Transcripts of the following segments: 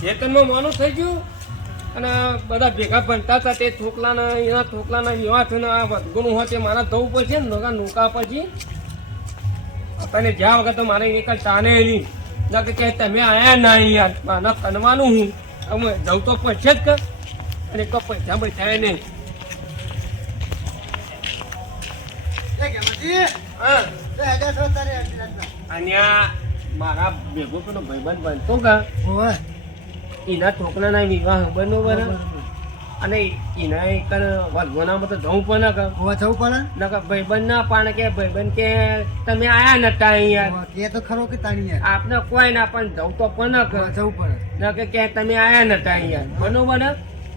ચેતનમાં મોનું થઈ ગયું અને બધા ભેગા ભણતા હતા તે થોકલાના એના થોકલાના એવા થઈને આ વધગુણું હોય તે મારા ધવું પડશે ને નોકા પછી તને જ્યાં વખત તો મારે એક ચાને નહીં ના કે તમે આયા ના યાર મારા કનવાનું હું અમે જવું તો પડશે જ કર અને એક પૈસા બચાવે નહીં. અને મારા ભેગો પેલો ભાઈબંધ બનતો કા એના છોકરાના વિવાહ બરોબર અને એના એક વલગોનામાં તો જવું પણ જવું પડે ને ભાઈબંધ ના પાડે કે ભાઈબંધ કે તમે આયા નતા અહીંયા એ તો ખરો કે તાણી આપને કોઈ ના પણ જવું તો પણ જવું પડે ના કે તમે આયા નતા અહીંયા બરોબર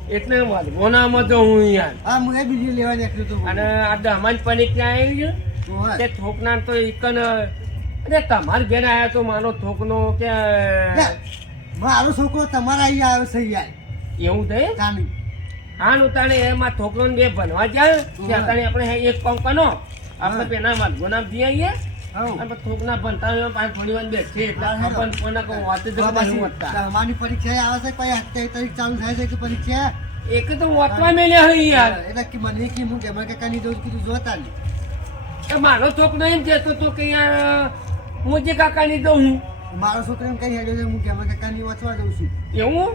એટલે વલગોનામાં તો હું યાર હા હું એ બીજી લેવા નીકળ્યું હતું અને આ દમણ પડી ત્યાં આવી ગયું તે થોકના તો એકન અરે તમારે ઘેર આવ્યા તો મારો થોકનો કે મારો છોકરો તમારા અહીંયા આવ્યો છે યાર એવું થઈ હા નું તાણે એમાં થોકરો ને બે ભણવા જાય ત્યાં આપણે એક કામ કરો આપણે પેલા માધગોનામ જઈ આવીએ અને થોકના ભણતા હોય પાંચ થોડી વાર બેસે એટલે ખબર કોને કહું વાત જ અમારી પરીક્ષા આવે છે કઈ 27 તારીખ ચાલુ થાય છે કે પરીક્ષા એક તો વાંચવા મેલ્યા હોય યાર એટલે કે મને કે હું કેમાં કાકાની દોસ્ત કીધું જોતા નહીં મારો છોકરો એમ કહેતો તો કે યાર હું જે કાકાની દઉં છું મારો છોકરો એમ કઈ હેડ્યો છે હું કેમાં કાકાની વાંચવા દઉં છું એવું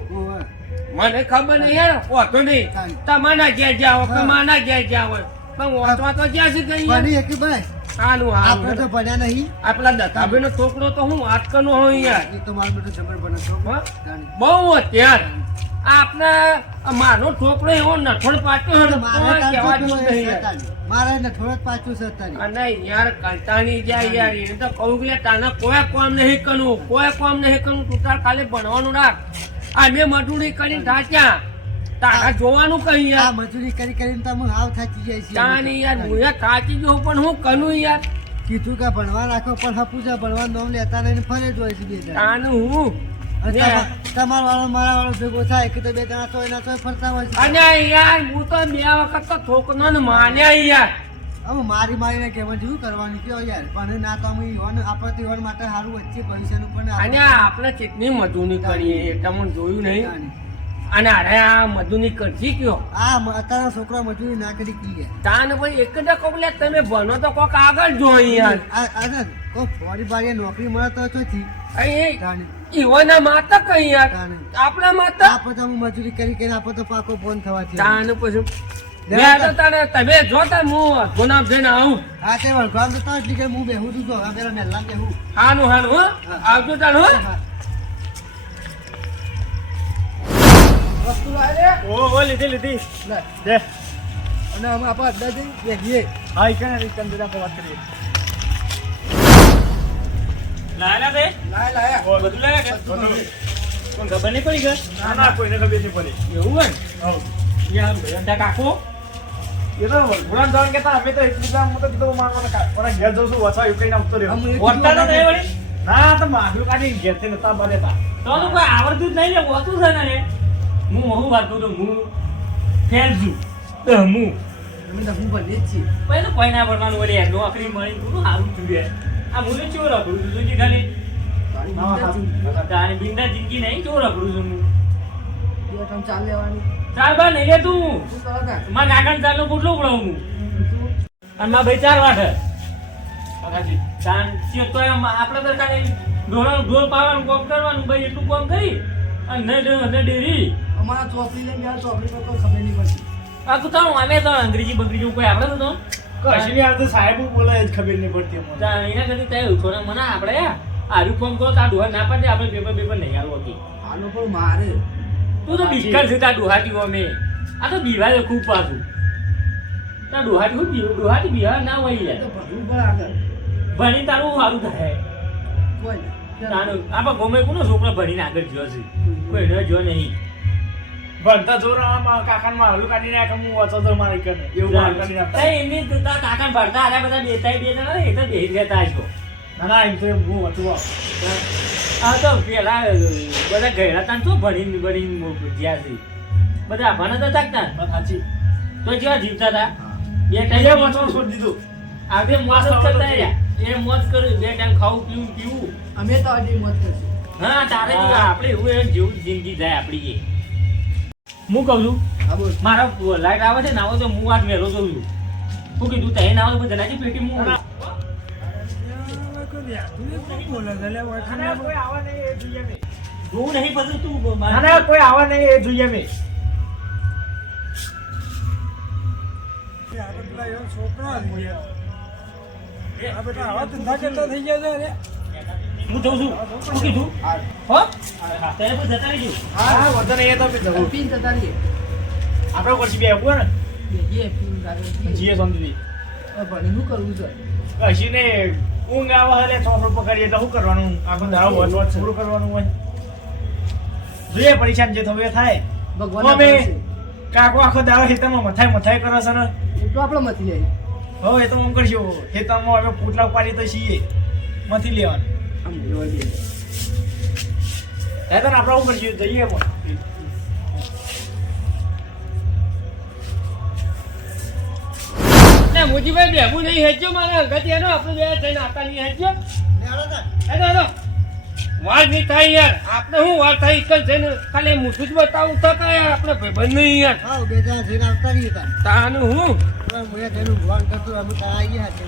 મને ખબર નહીં યાર હોતો નહીં તમારા ઘેર જાઓ કે માના ઘેર જાઓ પણ વાંચવા તો જ્યાં છે કઈ ભાઈ હાનું આપણે તો ભણ્યા નહીં આપણા દત્તાભાઈ નો છોકરો તો હું વાત કરનો હોય યાર એ તો મારો બેટો જબર ભણે બહુ અત્યાર આપણા મારો છોકરો એવો નઠોડ પાછો મારે નઠોડ પાછું છે અને યાર કંટાળી જાય યાર એને તો કહું કે તાના કોઈ કામ નહીં કરવું તું તાર ખાલી ભણવાનું રાખ આ મેં મજૂરી કરીને થાક્યા તારા જોવાનું કઈ યાર મજૂરી કરીને તમે હાવ થાકી જાય છે તાની યાર હું થાકી ગયો પણ હું કરું યાર કીધું કે ભણવા રાખો પણ હપુજા ભણવા નામ લેતા નહીં ફરે જ હોય છે બે તાનું હું તમારો વાળો મારા વાળો ભેગો થાય કે તો બે જણા તો એના તો ફરતા હોય અને યાર હું તો બે વખત તો થોકનો ને માન્યા યાર હવે મારીને કેમાં જેવું કરવાનું કયો યાર પણ ના તો અમે આપણે તો ઈવન માટે સારું વચ્ચે ભવિષ્યનું પણ અને આપણે કેટલી મજૂરી કરીએ તમને જોયું નહીં અને અરે આ મજૂરી કરશી કયો અત્યારના છોકરા મજૂરી ના કરી કીએ તાને ભાઈ એક જ કોકલે તમે ભણો તો કોક આગળ જો યાર કોઈ ફોરી બારી નોકરી મળે તો ચોથી ઈવાના માતા કઈ યાર આપણા માતા આપણે તો મજૂરી કરીને આપણે તો પાકો ફોન થવા છે તાને પછી તમે જોતા હું ગુનામ જઈને આવું હા તે વળગામ તો એટલી કે હું બેહું છું તો પેલા મેલા બેહું હાનું આવજો તાણ હો વસ્તુ લાવે ઓ લીધી લે દે અને અમે આપણે અડ્ડા જઈ બેહીએ હા ઈ કને કંદરા પર વાત કરીએ લાયા બે લાયા ઓ બધું લાયા કે કોણ ખબર નહીં પડી ગઈ ના કોઈને ખબર નહીં પડી એવું હોય હા યાર ભૈયા કાકો એ તો ગુલામ જાણ કેતા અમે તો એટલું કામ તો કીધું મારવાનો કા પર ઘેર જઉં છું વછા યુક્રેન આવતો રહ્યો વટતા તો નહીં વળી ના તો માફી કાઢી ઘેર થી નતા બનેતા તો કોઈ આવડતું જ નહીં ને હોતું છે ને હું વાત કરું હું ફેલજુ તો હું બને જ છે પહેલું કોઈ ના ભરવાનું વળી યાર નોકરી મળી થોડું સારું થયું આ મુલે ચો રખડું છું જી ખાલી તારી બિંદા જિંદગી નહીં ચો રખડું છું હું તમે ચાલ લેવાની ચાલ બા નહીં લે તું મારા કાકાને ચાલનો પોટલો પડાવું હું અને મારા ભાઈ 4 વાઠે કાકાજી તાન છે તો આપણે તો ખાલી ઢોળ પાવાનું કોમ કરવાનું ભાઈ એટલું કોમ કરી અને નહીં ડેરી અમારા ચોપડી લઈને ગયા ચોપડી પર કોઈ ખબર નહીં પડતી આ તો તારું અમે તો અંગ્રેજી બંગ્રેજી કોઈ આપણે તો કશી આ તો સાહેબ બોલે જ ખબર નહીં પડતી એના કરતી તે છોરા મને આપણે આરું ફોન કરો તા ડોહા ના પાડે આપણે પેપર નહીં આરું હતી આનો પણ મારે તું તો બિસ્કર છે તા ડોહાટી અમે આ તો બીવાય ખૂબ પાછું તા ડોહાટી બીવા ના હોય યાર તો ભણવું પણ આગળ ભણી તારું સારું થાય કોઈ તાનું આપણે ગમે કોનો છોકરો ભણીને આગળ ગયો છે કોઈ ન જો નહીં ભણતા જોરા કાકાને મારું કાઢી નાખે હું વાંચો તો મારી કરે એવું કાઢી નાખતા એમની તા કાકાને ભણતા આરે બધા બે જણા એ તો બેહી રહેતા છો ના એમ તો હું વાંચું આ તો પેલા બધા ગયડા તા તો ભણીને જ્યાં છે બધા ભણે તો થાકતા સાચી તો જેવા જીવતા હતા બે ટાઈમ વાંચવાનું છોડી દીધું આપણે મોજ કરતા રહ્યા એ મોજ કર્યું બે ટાઈમ ખાવું પીવું અમે તો હજી મોજ કરશું હા તારે આપણે એવું જેવું જિંદગી જાય આપણી એ હું કહું છું મારા લાઈટ આવે છે ને આવો તો હું આજ વહેલો જોઉં છું શું કીધું તે ના આવે તો જનાજી પેટી હું જોવું નહીં બધું તું કોઈ આવા નહીં એ જોઈએ મેં હું જઉં છું શું કીધું હો ત્યારે પણ જતા રહેજો આપડે પછી બે ને જીએ સમજી હજી ને ઊંઘ આવે એટલે ચોપડો પકડીએ તો શું કરવાનું આખો દાડો વચવચ પૂરું કરવાનું હોય જોઈએ પરેશાન જે થવું એ થાય અમે કાકો આખો દાડો ખેતરમાં મથાઈ કરે છે ને તો આપણે મથી લઈએ હવે એ તો આમ કરશું ખેતરમાં અમે પોટલા ઉપાડી તો છીએ મથી લેવાનું આમ જોવા દે એ તો આપણે શું કરશું જઈએ મોજીભાઈ બેહવું નહીં હેજો મારા અંગત એનો આપણે બે થઈને આતા નહીં હેજો હેડો વાર નહીં થાય યાર આપણે શું વાર થાય એકલ થઈને ખાલી મોટું જ બતાવું તો કાંઈ આપણે ભાઈબંધ નહીં યાર તાનું હું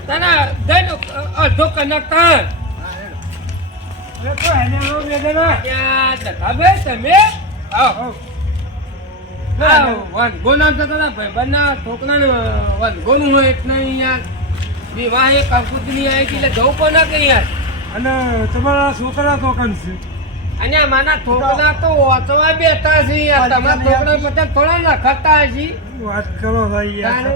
તાના જઈને અડધો કલાક તાન ત્યાં દખાભાઈ તમે આવો વાનગો નામ તો તારા ભાઈબંધના છોકરાને વાનગોનું હોય એટલે યાર વિવાહ એ કંકુતની આવી એટલે જવું પણ ના કઈ યાર અને તમારા છોકરા તો છે અને મારા છોકરા તો વાંચવા બેઠા છે યાર તમારા છોકરા બધા થોડા નખતા છે વાત કરો ભાઈ યાર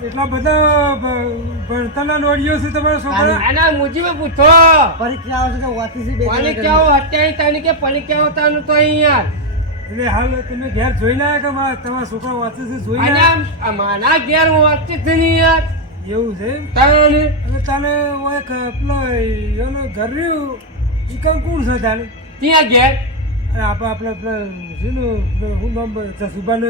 એટલા બધા ભણતરના નોડીઓ છે તમારા છોકરા આના મુજીબે પૂછો પરીક્ષાઓ છે પરીક્ષાઓ અત્યારે તાની કે પરીક્ષાઓ તાનું તો અહીં યાર એટલે હાલ તમે ઘેર જોઈને આવ્યા કે તમારા છોકરા વાંચે છે જોઈને અને મારા ઘેર વાંચે છે ને યાર એવું છે તાને અને તને એક પેલો એનો ઘર રહ્યું એ કામ કોણ છે તારે ત્યાં ઘેર અને આપણે છે ને હું નામ જસુબાને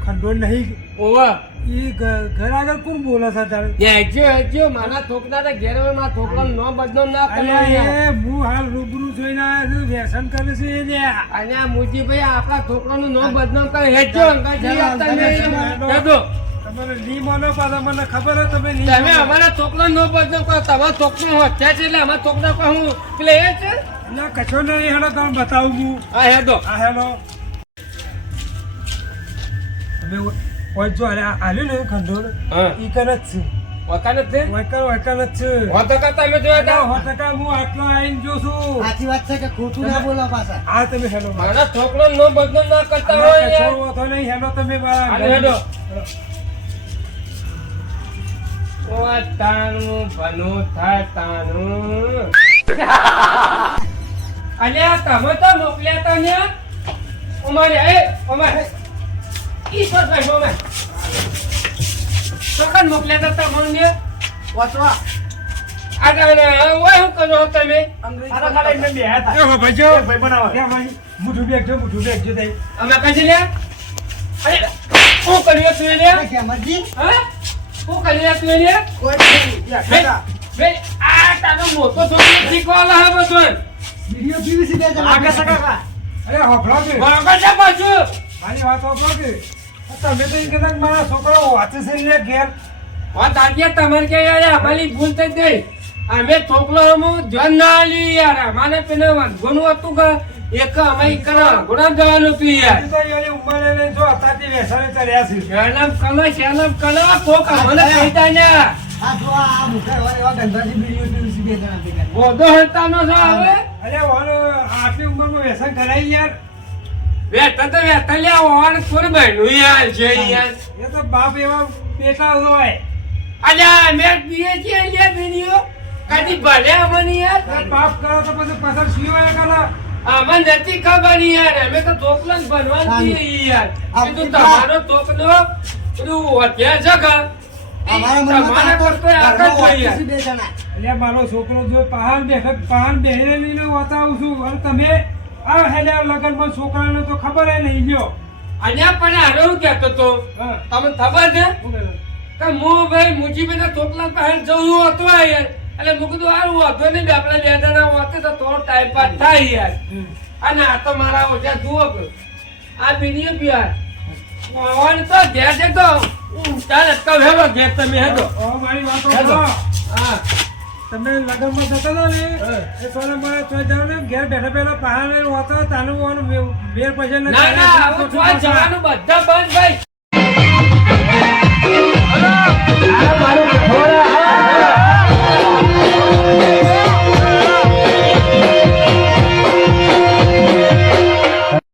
ખંડોળ નહીં ઓવા એ ઘર આગળ કોણ બોલે છે તારે હેજો મારા છોકરા ઘેર હોય મારા છોકરાનું નામ બદનામ ના કર્યો અરે એ હું હાલ રૂબરૂ જોઈને આવ્યો છું વ્યસન કરે છે એ લ્યા. અને આ મુજીભાઈ આપણા છોકરાનું નામ બદનામ કરે હેજો અંગાજી તમારે ની માનો પાછા મને ખબર હોય તમે ની તમે અમારા છોકરાનું નામ બદનામ કરો તમારા છોકરો હોત્યા છે એટલે અમારા છોકરા કોઈ હું પેલે એ છે ના કશો નહીં હેડો તમે બતાવું હું હા હેડો આ હેડો અમે કોઈ જો આલ્યું ને ખંડોળ હા ઈ કરે જ છે વકાલત છે વૈકલ જ છે હોતકા તમે જોયા હતા 100% હું આટલો આવીને જો છું સાચી વાત છે કે ખોટું ના બોલો પાછા આ તમે હેડો મારા છોકરાનું નામ બદનામ ના કરતા હોય યાર કશો નહીં હેડો તમે મારા હાલો હેડો ઓ તાનું ભનું થાય તાનું અલ્યા તમે તો મોકલ્યા તા ને અમારે ઈશ્વર ભાઈ મોમે ચોકન મોકલ્યા તા તમને વાંચવા આગળ ઓય હું કરો તમે આના કાલે મેં બે હતા એ ભાઈ જો ભાઈ બનાવો કે ભાઈ મુઠું બેગજો દે અમે કજી લે અરે હું કર્યો તું લે કેમજી હા હું કર્યો તું લે કોઈ નહીં બે આ તારો મોટો છોકરો શીખવાલા હે બધું વિડિયો પીવીસી બે જણા આગળ સકા અરે હોફળો કે બરાબર છે પાછું મારી વાત હોફળો કે તમે તો ઈ કદાચ મારા છોકરો વાંચે છે ને ઘેર વાત આજે તમારે કે યાર અમારી ભૂલ થઈ ગઈ અમે છોકરો હું ધ્યાન ના આલ્યું યાર અમારે પેલે વાંધોનું હતું કે એક અમે કરા ગુણા જવાનું હતું યાર તો એની ઉંમરે લઈને જો અત્યારથી વ્યસને કર્યા છે શેલમ કલો કોક મને કહેતા ને આ જો આ મુખર વાળા એવા ગંધાજી વિડિયો પીવીસી બે જણા ભેગા બોધો હતાનો છે હવે અરે વાલો આટલી ઉંમરમાં વ્યસન કરાય યાર વેતા લ્યા વાળ થોડી બહેનું યાર છે યાર એ તો બાપ એવા બેટા હોય અલ્યા અમે પીએ છીએ લ્યા વિડિયો કદી ભલે અમને યાર બાપ કરો તો પછી પાછળ સિવાય કરો આમાં નથી ખબર યાર અમે તો તોકલો જ બનવાનું છીએ યાર કીધું તમારો તોકલો પેલું અત્યારે છે કે તમારા કરતો આગળ જોઈએ યાર બે જણા એટલે મારો છોકરો જો પહાડ બેહીને લઈને બતાવું છું અને તમે આ હેલે લગનમાં છોકરાને તો ખબર નહીં લ્યો અને પણ હારો હું કહેતો તો હા તમને ખબર છે કે હું ભાઈ મુજીબના તોકલા પાસે જવું હતું યાર એટલે મેં કીધું હારું વાંધો નહીં આપણે બે જણા વાંચે તો થોડો ટાઈમ પાસ થાય યાર. અને આ તો મારા ઓછા જુઓ કે આ બીડીઓ પીવા વાવણ તો ઘેર છે તો ચાલે તો હેલો ઘેર તમે હેલો. મારી વાત હેલો. સાંભળો. હા તમે લગનમાં જતા હતા ને એ સોને મારે તો જાવ ને ઘેર બેઠા પહેલા પહાડ લઈને વાતો તાનું વાનું બેર પછી ના ના હવે કોઈ જવાનું બધા બંધ ભાઈ. મારું